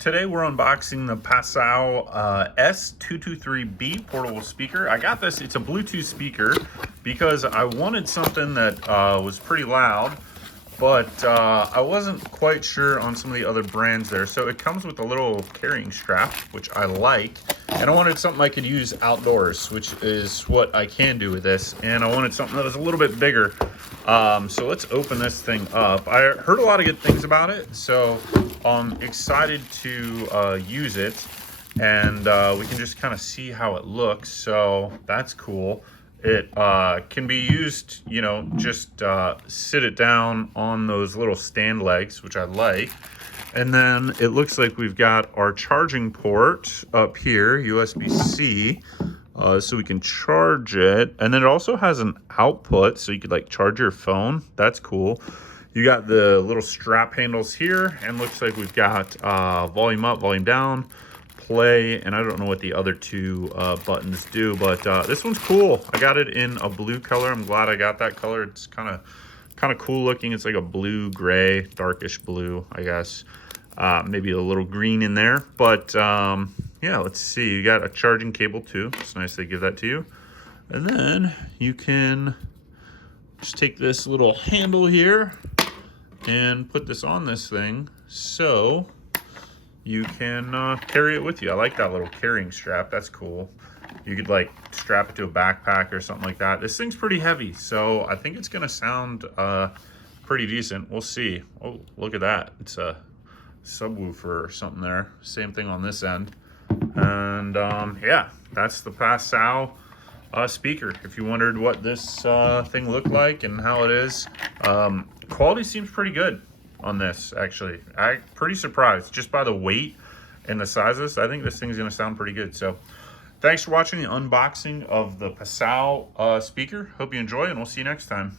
Today we're unboxing the Passau S223B portable speaker. I got this, it's a Bluetooth speaker because I wanted something that was pretty loud, but I wasn't quite sure on some of the other brands there. So it comes with a little carrying strap, which I like. And I wanted something I could use outdoors, which is what I can do with this. And I wanted something that was a little bit bigger. So let's open this thing up. I heard a lot of good things about it, so I'm excited to use it, and we can just kind of see how it looks. So that's cool. It can be used, you know, just sit it down on those little stand legs, which I like. And then it looks like we've got our charging port up here, USB-C. So we can charge it, and then it also has an output, so you could like charge your phone. That's cool. You got the little strap handles here, and looks like we've got volume up, volume down, play, and I don't know what the other two buttons do, but this one's cool. I got it in a blue color. I'm glad I got that color. It's kind of cool looking. It's like a blue gray, darkish blue, I guess. Maybe a little green in there, but yeah, let's see. You got a charging cable too. It's nice they give that to you. And then you can just take this little handle here and put this on this thing so you can carry it with you. I like that little carrying strap. That's cool. You could like strap it to a backpack or something like that. This thing's pretty heavy, so I think it's gonna sound pretty decent. We'll see. Oh, look at that. It's a subwoofer or something there. Same thing on this end. And yeah, that's the Passau speaker. If you wondered what this thing looked like and how it is, quality seems pretty good on this, actually. I'm pretty surprised just by the weight and the sizes. I think this thing's gonna sound pretty good. So thanks for watching the unboxing of the Passau speaker. Hope you enjoy, and we'll see you next time.